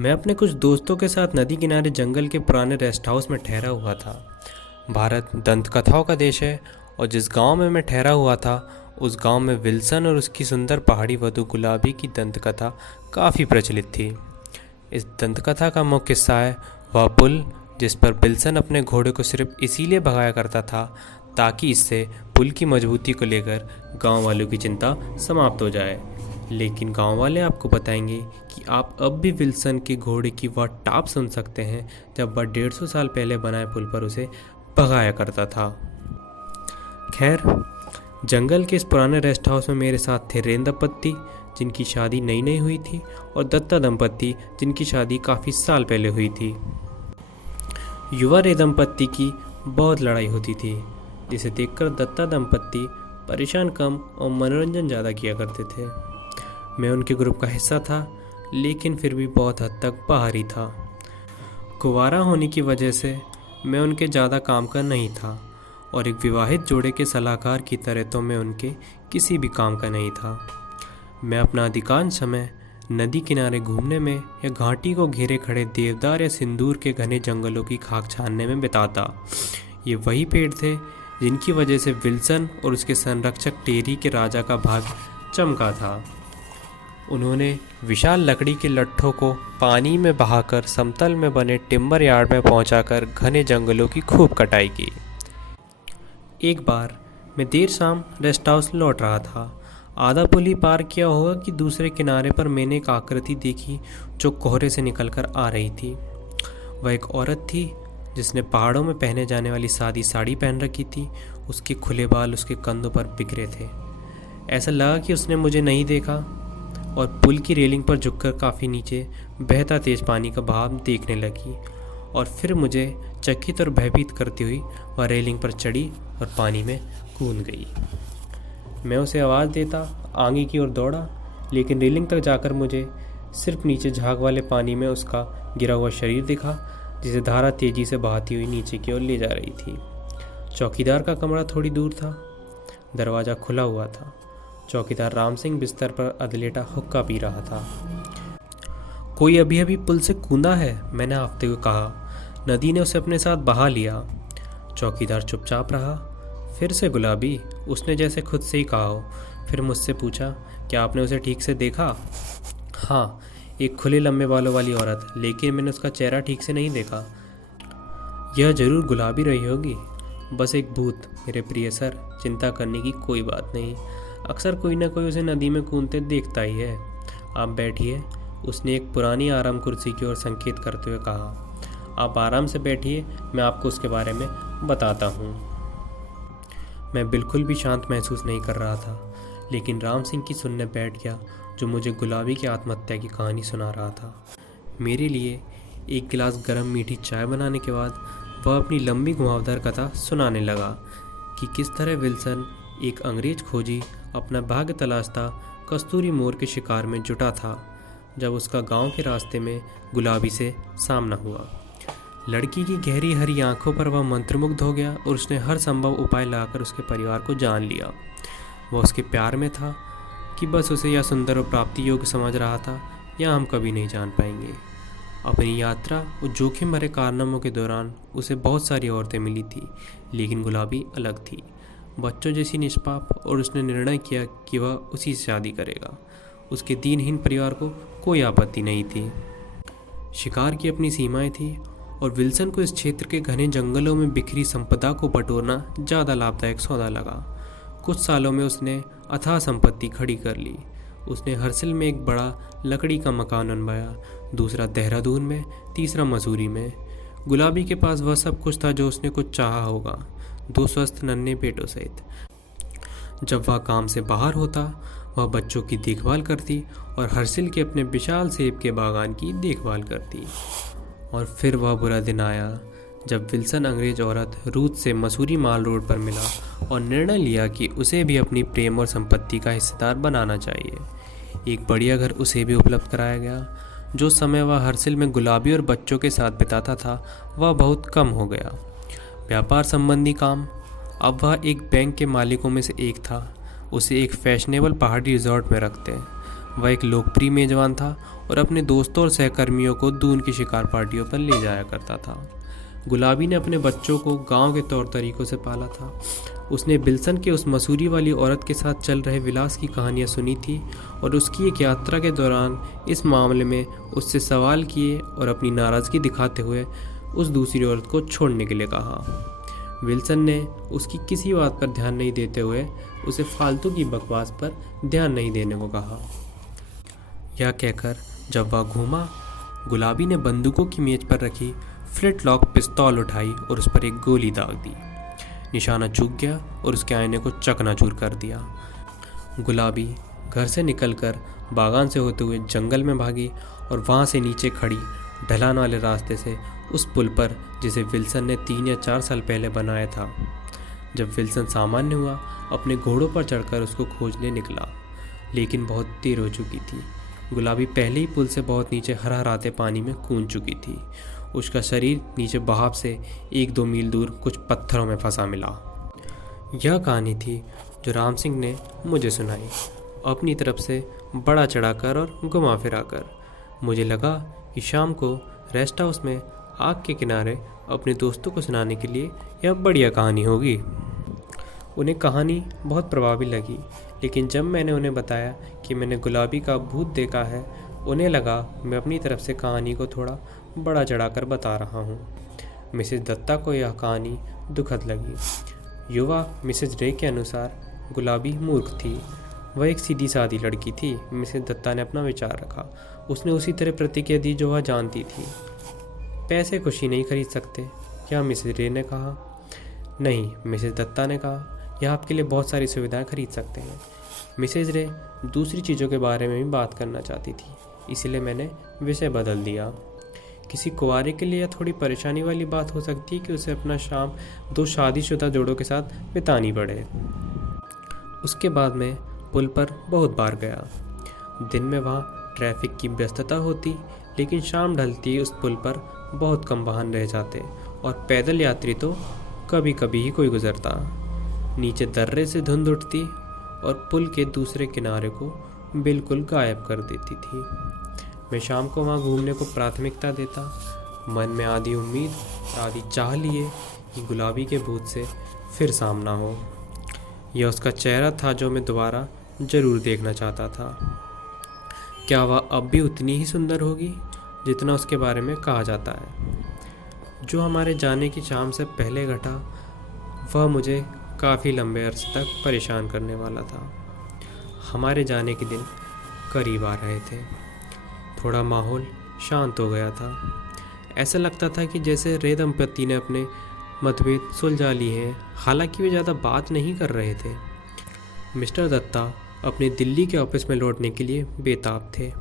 मैं अपने कुछ दोस्तों के साथ नदी किनारे जंगल के पुराने रेस्ट हाउस में ठहरा हुआ था। भारत दंत कथाओं का देश है और जिस गांव में मैं ठहरा हुआ था उस गांव में विल्सन और उसकी सुंदर पहाड़ी वधु गुलाबी की दंत कथा काफ़ी प्रचलित थी। इस दंत कथा का मुख्य किस्सा है वह पुल जिस पर विल्सन अपने घोड़े को सिर्फ इसीलिए भगाया करता था ताकि इससे पुल की मजबूती को लेकर गांव वालों की चिंता समाप्त हो जाए। लेकिन गांव वाले आपको बताएंगे कि आप अब भी विल्सन के घोड़े की वह टाप सुन सकते हैं जब वह 150 साल पहले बनाए पुल पर उसे भगाया करता था। खैर, जंगल के इस पुराने रेस्ट हाउस में मेरे साथ थे रेन दंपत्ति जिनकी शादी नई नई हुई थी और दत्ता दंपत्ति जिनकी शादी काफ़ी साल पहले हुई थी। युवा रे दंपत्ति की बहुत लड़ाई होती थी जिसे देखकर दत्ता दंपत्ति परेशान कम और मनोरंजन ज़्यादा किया करते थे। मैं उनके ग्रुप का हिस्सा था लेकिन फिर भी बहुत हद तक बाहरी था। कुंवारा होने की वजह से मैं उनके ज़्यादा काम का नहीं था और एक विवाहित जोड़े के सलाहकार की तरह तो मैं उनके किसी भी काम का नहीं था। मैं अपना अधिकांश समय नदी किनारे घूमने में या घाटी को घेरे खड़े देवदार या सिंदूर के घने जंगलों की खाक छानने में बिताता। ये वही पेड़ थे जिनकी वजह से विल्सन और उसके संरक्षक टेरी के राजा का भाग चमका था। उन्होंने विशाल लकड़ी के लट्ठों को पानी में बहाकर समतल में बने टिम्बर यार्ड में पहुंचाकर घने जंगलों की खूब कटाई की। एक बार मैं देर शाम रेस्ट हाउस लौट रहा था। आधा पुल ही पार किया होगा कि दूसरे किनारे पर मैंने एक आकृति देखी जो कोहरे से निकलकर आ रही थी। वह एक औरत थी जिसने पहाड़ों में पहने जाने वाली सादी साड़ी पहन रखी थी। उसके खुले बाल उसके कंधों पर बिखरे थे। ऐसा लगा कि उसने मुझे नहीं देखा और पुल की रेलिंग पर झुककर काफ़ी नीचे बहता तेज पानी का बहाव देखने लगी और फिर मुझे चकित और भयभीत करती हुई वह रेलिंग पर चढ़ी और पानी में कूद गई। मैं उसे आवाज़ देता आगे की ओर दौड़ा लेकिन रेलिंग तक जाकर मुझे सिर्फ नीचे झाग वाले पानी में उसका गिरा हुआ शरीर दिखा जिसे धारा तेज़ी से बहाती हुई नीचे की ओर ले जा रही थी। चौकीदार का कमरा थोड़ी दूर था। दरवाज़ा खुला हुआ था। चौकीदार राम सिंह बिस्तर पर अधलेटा हुक्का पी रहा था। कोई अभी अभी पुल से कूदा है, मैंने हाँफते हुए कहा। नदी ने उसे अपने साथ बहा लिया। चौकीदार चुपचाप रहा। फिर से गुलाबी, उसने जैसे खुद से ही कहा हो। फिर मुझसे पूछा, क्या आपने उसे ठीक से देखा? हाँ, एक खुले लंबे बालों वाली औरत, लेकिन मैंने उसका चेहरा ठीक से नहीं देखा। यह जरूर गुलाबी रही होगी। बस एक भूत मेरे प्रिय सर, चिंता करने की कोई बात नहीं। अक्सर कोई ना कोई उसे नदी में कूदते देखता ही है। आप बैठिए, उसने एक पुरानी आराम कुर्सी की ओर संकेत करते हुए कहा। आप आराम से बैठिए, मैं आपको उसके बारे में बताता हूँ। मैं बिल्कुल भी शांत महसूस नहीं कर रहा था लेकिन राम सिंह की सुनने बैठ गया जो मुझे गुलाबी की आत्महत्या की कहानी सुना रहा था। मेरे लिए एक गिलास गर्म मीठी चाय बनाने के बाद वह अपनी लंबी घुमावदार कथा सुनाने लगा कि किस तरह विल्सन, एक अंग्रेज खोजी, अपना भाग्य तलाशता कस्तूरी मोर के शिकार में जुटा था जब उसका गांव के रास्ते में गुलाबी से सामना हुआ। लड़की की गहरी हरी आंखों पर वह मंत्रमुग्ध हो गया और उसने हर संभव उपाय लगाकर उसके परिवार को जान लिया। वह उसके प्यार में था कि बस उसे या सुंदर और प्राप्ति योग्य समझ रहा था या हम कभी नहीं जान पाएंगे। अपनी यात्रा और जोखिम भरे कारनामों के दौरान उसे बहुत सारी औरतें मिली थी लेकिन गुलाबी अलग थी, बच्चों जैसी निष्पाप, और उसने निर्णय किया कि वह उसी से शादी करेगा। उसके दीनहीन परिवार को कोई आपत्ति नहीं थी। शिकार की अपनी सीमाएं थी और विल्सन को इस क्षेत्र के घने जंगलों में बिखरी संपदा को बटोरना ज़्यादा लाभदायक सौदा लगा। कुछ सालों में उसने अथाह संपत्ति खड़ी कर ली। उसने हर्सिल में एक बड़ा लकड़ी का मकान बनवाया, दूसरा देहरादून में, तीसरा मसूरी में। गुलाबी के पास वह सब कुछ था जो उसने कुछ चाहा होगा, 2 स्वस्थ नन्हे बेटों सहित। जब वह काम से बाहर होता वह बच्चों की देखभाल करती और हर्सिल के अपने विशाल सेब के बागान की देखभाल करती। और फिर वह बुरा दिन आया जब विल्सन अंग्रेज औरत रूथ से मसूरी माल रोड पर मिला और निर्णय लिया कि उसे भी अपनी प्रेम और संपत्ति का हिस्सेदार बनाना चाहिए। एक बढ़िया घर उसे भी उपलब्ध कराया गया। जो समय वह हर्सिल में गुलाबी और बच्चों के साथ बिताता था वह बहुत कम हो गया। व्यापार संबंधी काम, अब वह एक बैंक के मालिकों में से एक था। उसे एक फैशनेबल पहाड़ी रिजॉर्ट में रखते। वह एक लोकप्रिय मेजबान था और अपने दोस्तों और सहकर्मियों को दून की शिकार पार्टियों पर ले जाया करता था। गुलाबी ने अपने बच्चों को गांव के तौर तरीकों से पाला था। उसने विल्सन के उस मसूरी वाली औरत के साथ चल रहे विलास की कहानियां सुनी थी और उसकी एक यात्रा के दौरान इस मामले में उससे सवाल किए और अपनी नाराज़गी दिखाते हुए उस दूसरी औरत को छोड़ने के लिए कहा। विल्सन ने उसकी किसी बात पर ध्यान नहीं देते हुए उसे फालतू की बकवास पर ध्यान नहीं देने को कहा। यह कहकर जब वह घूमा, गुलाबी ने बंदूकों की मेज पर रखी फ्लिट लॉक पिस्तौल उठाई और उस पर एक गोली दाग दी। निशाना चूक गया और उसके आईने को चकनाचूर कर दिया। गुलाबी घर से निकलकर बागान से होते हुए जंगल में भागी और वहाँ से नीचे खड़ी ढलान वाले रास्ते से उस पुल पर जिसे विल्सन ने 3 या 4 साल पहले बनाया था। जब विल्सन सामान्य हुआ, अपने घोड़ों पर चढ़कर उसको खोजने निकला, लेकिन बहुत देर हो चुकी थी। गुलाबी पहले ही पुल से बहुत नीचे हरहराते पानी में कूद चुकी थी। उसका शरीर नीचे बहाव से 1-2 मील दूर कुछ पत्थरों में फंसा मिला। यह कहानी थी जो राम सिंह ने मुझे सुनाई, अपनी तरफ से बड़ा चढ़ाकर और घुमा फिराकर। मुझे लगा कि शाम को रेस्ट हाउस में आग के किनारे अपने दोस्तों को सुनाने के लिए यह बढ़िया कहानी होगी। उन्हें कहानी बहुत प्रभावी लगी, लेकिन जब मैंने उन्हें बताया कि मैंने गुलाबी का भूत देखा है, उन्हें लगा मैं अपनी तरफ से कहानी को थोड़ा बड़ा चढ़ाकर बता रहा हूँ। मिसेस दत्ता को यह कहानी दुखद लगी। युवा मिसेस रे के अनुसार गुलाबी मूर्ख थी। वह एक सीधी सादी लड़की थी। मिसेस दत्ता ने अपना विचार रखा। उसने उसी तरह प्रतिक्रिया दी जो वह जानती थी। पैसे खुशी नहीं खरीद सकते, क्या मिसेस रे ने कहा। नहीं, मिसेस दत्ता ने कहा, यह आपके लिए बहुत सारी सुविधाएं खरीद सकते हैं। मिसेस रे दूसरी चीज़ों के बारे में भी बात करना चाहती थी, इसलिए मैंने विषय बदल दिया। किसी कुंवारे के लिए यह थोड़ी परेशानी वाली बात हो सकती है कि उसे अपना शाम 2 शादीशुदा जोड़ों के साथ बितानी पड़े। उसके बाद मैं पुल पर बहुत बार गया। दिन में वहाँ ट्रैफिक की व्यस्तता होती, लेकिन शाम ढलती उस पुल पर बहुत कम वाहन रह जाते और पैदल यात्री तो कभी कभी ही कोई गुजरता। नीचे दर्रे से धुंध उठती और पुल के दूसरे किनारे को बिल्कुल गायब कर देती थी। मैं शाम को वहाँ घूमने को प्राथमिकता देता, मन में आधी उम्मीद और आधी चाह लिए कि गुलाबी के भूत से फिर सामना हो। यह उसका चेहरा था जो मैं दोबारा ज़रूर देखना चाहता था। क्या वह अब भी उतनी ही सुंदर होगी जितना उसके बारे में कहा जाता है? जो हमारे जाने की शाम से पहले घटा, वह मुझे काफ़ी लंबे अरसे तक परेशान करने वाला था। हमारे जाने के दिन करीब आ रहे थे। थोड़ा माहौल शांत हो गया था। ऐसा लगता था कि जैसे रे दंपति ने अपने मतभेद सुलझा लिए हैं, हालांकि वे ज़्यादा बात नहीं कर रहे थे। मिस्टर दत्ता अपने दिल्ली के ऑफिस में लौटने के लिए बेताब थे।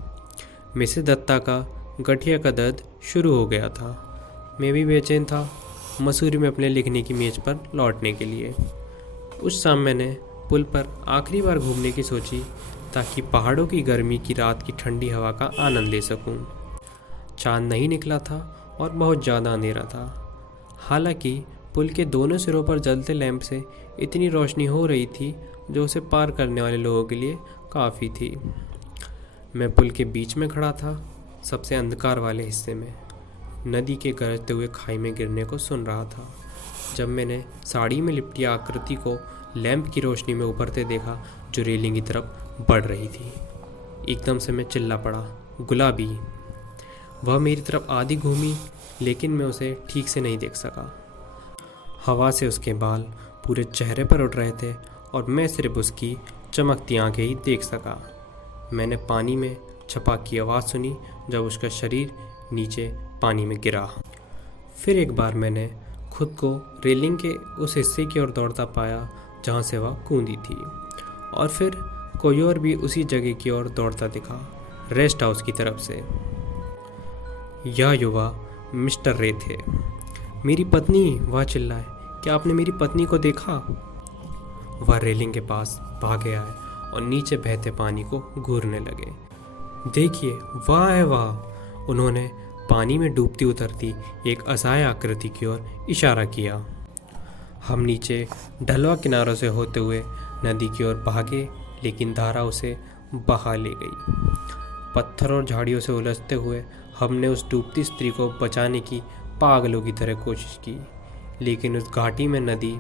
मिसेस दत्ता का गठिया का दर्द शुरू हो गया था। मैं भी बेचैन था मसूरी में अपने लिखने की मेज़ पर लौटने के लिए। उस शाम मैंने पुल पर आखिरी बार घूमने की सोची, ताकि पहाड़ों की गर्मी की रात की ठंडी हवा का आनंद ले सकूं। चांद नहीं निकला था और बहुत ज़्यादा अंधेरा था। हालांकि पुल के दोनों सिरों पर जलते लैंप से इतनी रोशनी हो रही थी जो उसे पार करने वाले लोगों के लिए काफ़ी थी। मैं पुल के बीच में खड़ा था, सबसे अंधकार वाले हिस्से में, नदी के गरजते हुए खाई में गिरने को सुन रहा था। जब मैंने साड़ी में लिपटी आकृति को लैंप की रोशनी में उभरते देखा जो रेलिंग की तरफ बढ़ रही थी, एकदम से मैं चिल्ला पड़ा, गुलाबी। वह मेरी तरफ आधी घूमी, लेकिन मैं उसे ठीक से नहीं देख सका। हवा से उसके बाल पूरे चेहरे पर उड़ रहे थे और मैं सिर्फ उसकी चमकती आंखें ही देख सका। मैंने पानी में छपाक की आवाज़ सुनी जब उसका शरीर नीचे पानी में गिरा। फिर एक बार मैंने खुद को रेलिंग के उस हिस्से की ओर दौड़ता पाया जहाँ से वह कूदी थी, और फिर कोई और भी उसी जगह की ओर दौड़ता दिखा, रेस्ट हाउस की तरफ से। यह युवा मिस्टर रे थे। मेरी पत्नी, वह चिल्लाए, क्या आपने मेरी पत्नी को देखा? वह रेलिंग के पास भागे आए और नीचे बहते पानी को घूरने लगे। देखिए, वह है वह। उन्होंने पानी में डूबती उतरती एक असहाय आकृति की ओर इशारा किया। हम नीचे ढलवा किनारों से होते हुए नदी की ओर भागे, लेकिन धारा उसे बहा ले गई। पत्थर और झाड़ियों से उलझते हुए हमने उस डूबती स्त्री को बचाने की पागलों की तरह कोशिश की, लेकिन उस घाटी में नदी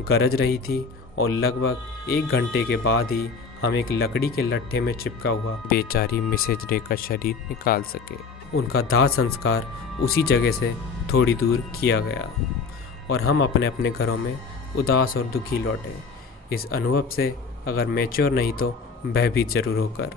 गरज रही थी और लगभग 1 घंटे के बाद ही हम एक लकड़ी के लट्ठे में चिपका हुआ बेचारी मिसेज रे का शरीर निकाल सके। उनका दाह संस्कार उसी जगह से थोड़ी दूर किया गया और हम अपने अपने घरों में उदास और दुखी लौटे, इस अनुभव से अगर मैच्योर नहीं तो भयभीत जरूर होकर।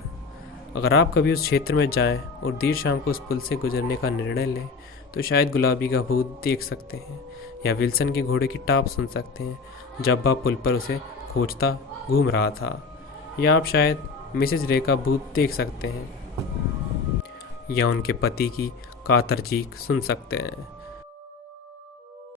अगर आप कभी उस क्षेत्र में जाएं और देर शाम को उस पुल से गुजरने का निर्णय लें तो शायद गुलाबी का भूत देख सकते हैं या विल्सन के घोड़े की टाप सुन सकते हैं जब वह पुल पर उसे खोजता घूम रहा था, या आप शायद मिसेज रे का भूत देख सकते हैं या उनके पति की कातर चीख सुन सकते हैं।